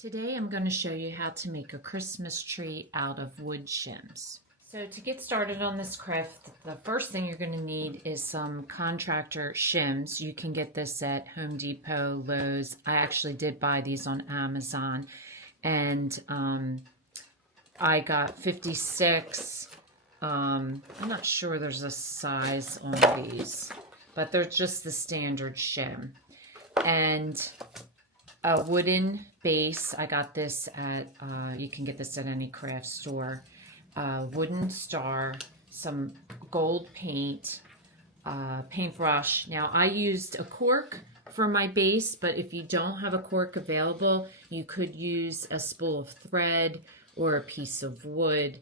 Today I'm going to show you how to make a Christmas tree out of wood shims. So to get started on this craft, the first thing you're going to need is some contractor shims. You can get this at Home Depot, Lowe's. I actually did buy these on Amazon, and I got 56. I'm not sure there's a size on these, but they're just the standard shim. And a wooden base. I got this at, you can get this at any craft store. Wooden star, some gold paint, paintbrush. Now I used a cork for my base, but if you don't have a cork available, you could use a spool of thread or a piece of wood.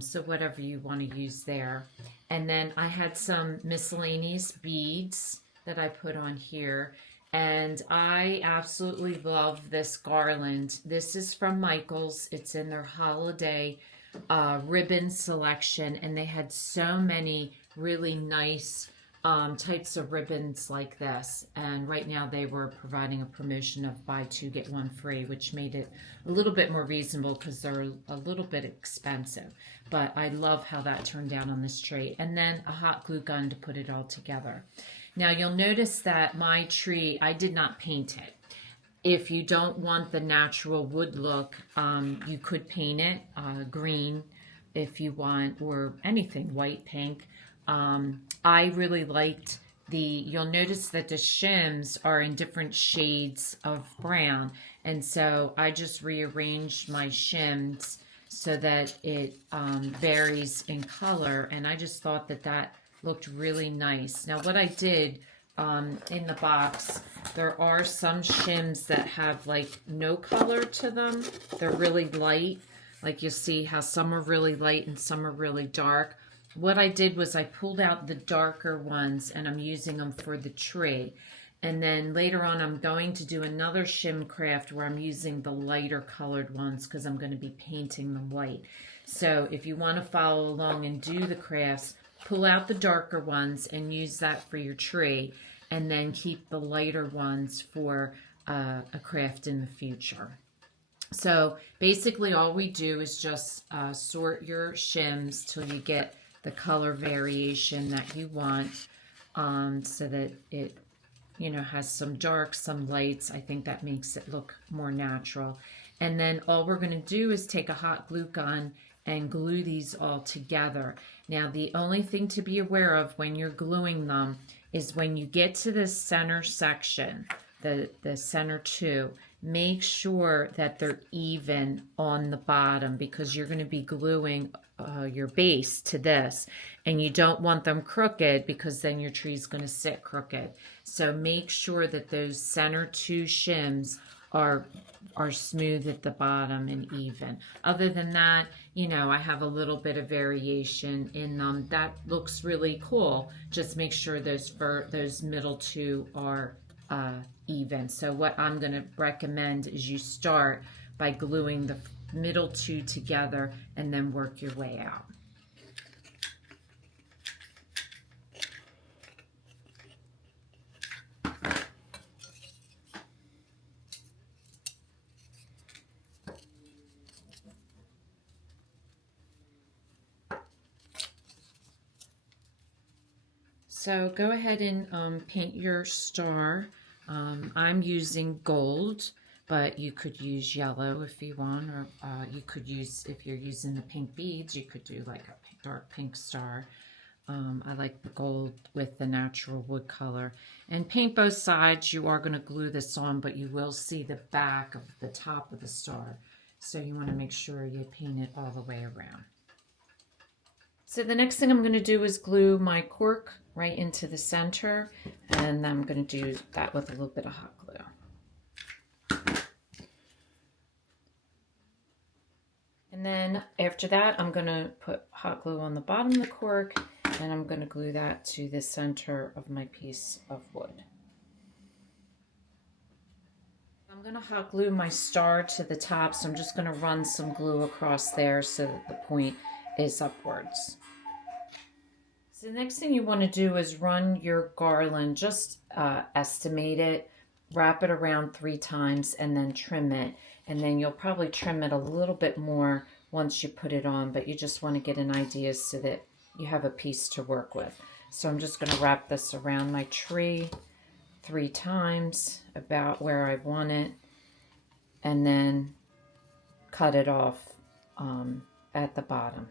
So whatever you want to use there. And then I had some miscellaneous beads that I put on here. And I absolutely love this garland. This is from Michael's. It's in their holiday ribbon selection, and they had so many really nice types of ribbons like this. And right now they were providing a promotion of buy two get one free, which made it a little bit more reasonable because they're a little bit expensive. But I love how that turned out on this tree. And then a hot glue gun to put it all together. Now you'll notice that my tree, I did not paint it. If you don't want the natural wood look, you could paint it green if you want, or anything, white, pink. I really liked you'll notice that the shims are in different shades of brown. And so I just rearranged my shims so that it varies in color. And I just thought that that looked really nice. Now what I did in the box, there are some shims that have like no color to them. They're really light. Like you'll see how some are really light and some are really dark. What I did was I pulled out the darker ones and I'm using them for the tree. And then later on I'm going to do another shim craft where I'm using the lighter colored ones because I'm going to be painting them white. So if you want to follow along and do the crafts, pull out the darker ones and use that for your tree, and then keep the lighter ones for a craft in the future. So basically all we do is just sort your shims till you get the color variation that you want, so that it has some darks, some lights. I think that makes it look more natural. And then all we're going to do is take a hot glue gun and glue these all together. Now the only thing to be aware of when you're gluing them is when you get to the center section, the center two, make sure that they're even on the bottom because you're going to be gluing your base to this, and you don't want them crooked because then your tree is going to sit crooked. So make sure that those center two shims are smooth at the bottom and even. Other than that, I have a little bit of variation in them. That looks really cool. Just make sure those middle two are even. So what I'm going to recommend is you start by gluing the middle two together and then work your way out. So go ahead and paint your star. I'm using gold, but you could use yellow if you want, or you could use, if you're using the pink beads, you could do like a dark pink star. I like the gold with the natural wood color. And paint both sides. You are going to glue this on, but you will see the back of the top of the star. So you want to make sure you paint it all the way around. So the next thing I'm going to do is glue my cork right into the center, and I'm going to do that with a little bit of hot glue. And then after that, I'm going to put hot glue on the bottom of the cork, and I'm going to glue that to the center of my piece of wood. I'm going to hot glue my star to the top, so I'm just going to run some glue across there so that the point is upwards. So the next thing you want to do is run your garland, just estimate it, wrap it around 3 times, and then trim it. and then you'll probably trim it a little bit more once you put it on, but you just want to get an idea so that you have a piece to work with. So I'm just going to wrap this around my tree 3 times, about where I want it, and then cut it off at the bottom.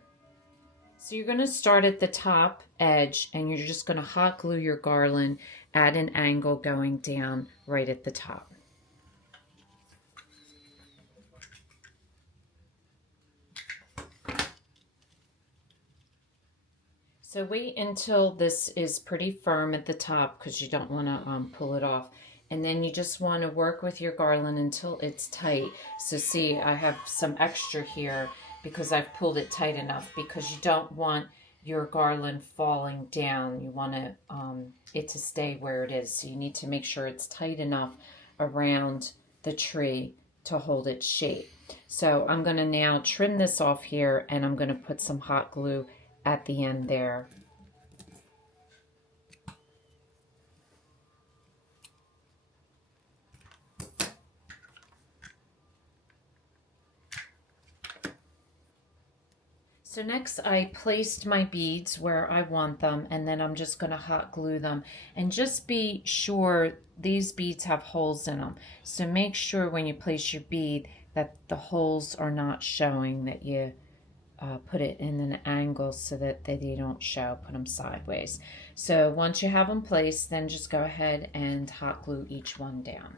So you're going to start at the top edge, and you're just going to hot glue your garland at an angle going down right at the top. So wait until this is pretty firm at the top, because you don't want to pull it off. And then you just want to work with your garland until it's tight. So see, I have some extra here because I've pulled it tight enough, because you don't want your garland falling down. You want it to stay where it is. So you need to make sure it's tight enough around the tree to hold its shape. So I'm going to now trim this off here, and I'm going to put some hot glue at the end there. So next I placed my beads where I want them, and then I'm just going to hot glue them. And just be sure these beads have holes in them. So make sure when you place your bead that the holes are not showing, that you put it in an angle so that they don't show. Put them sideways. So once you have them placed, then just go ahead and hot glue each one down.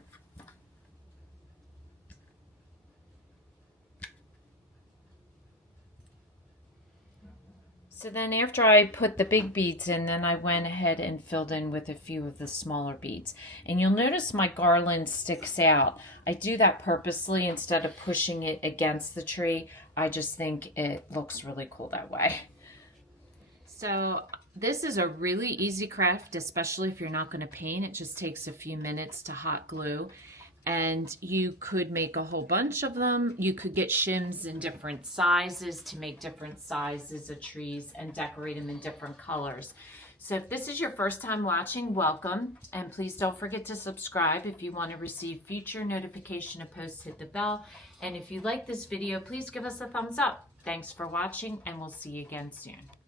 So then after I put the big beads in, then I went ahead and filled in with a few of the smaller beads. And you'll notice my garland sticks out. I do that purposely instead of pushing it against the tree. I just think it looks really cool that way. So this is a really easy craft, especially if you're not going to paint. It just takes a few minutes to hot glue. And you could make a whole bunch of them. You could get shims in different sizes to make different sizes of trees and decorate them in different colors. So if this is your first time watching, welcome. And please don't forget to subscribe. If you want to receive future notification of posts, hit the bell. And if you like this video, please give us a thumbs up. Thanks for watching, and we'll see you again soon.